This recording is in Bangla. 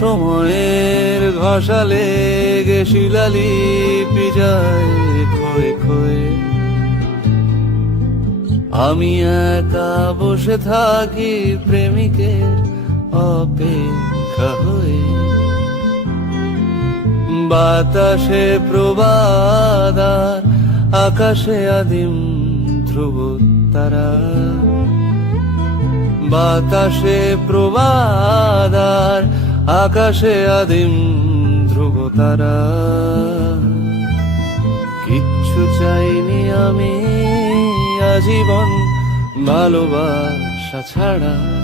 সময়ের ঘষালে গে শিলালিপি যায় ক্ষয়ে ক্ষয়ে। আমি একা বসে থাকি প্রেমিকের অপেক্ষা হয়ে। বাতাসে প্রবাদ আর আকাশে আদিম ধ্রুব তারা। বাতাসে প্রবাদ আর আকাশে আদিম ধ্রুব তারা। কিচ্ছু চাইনি আমি আজীবন ভালোবাসা ছাড়া।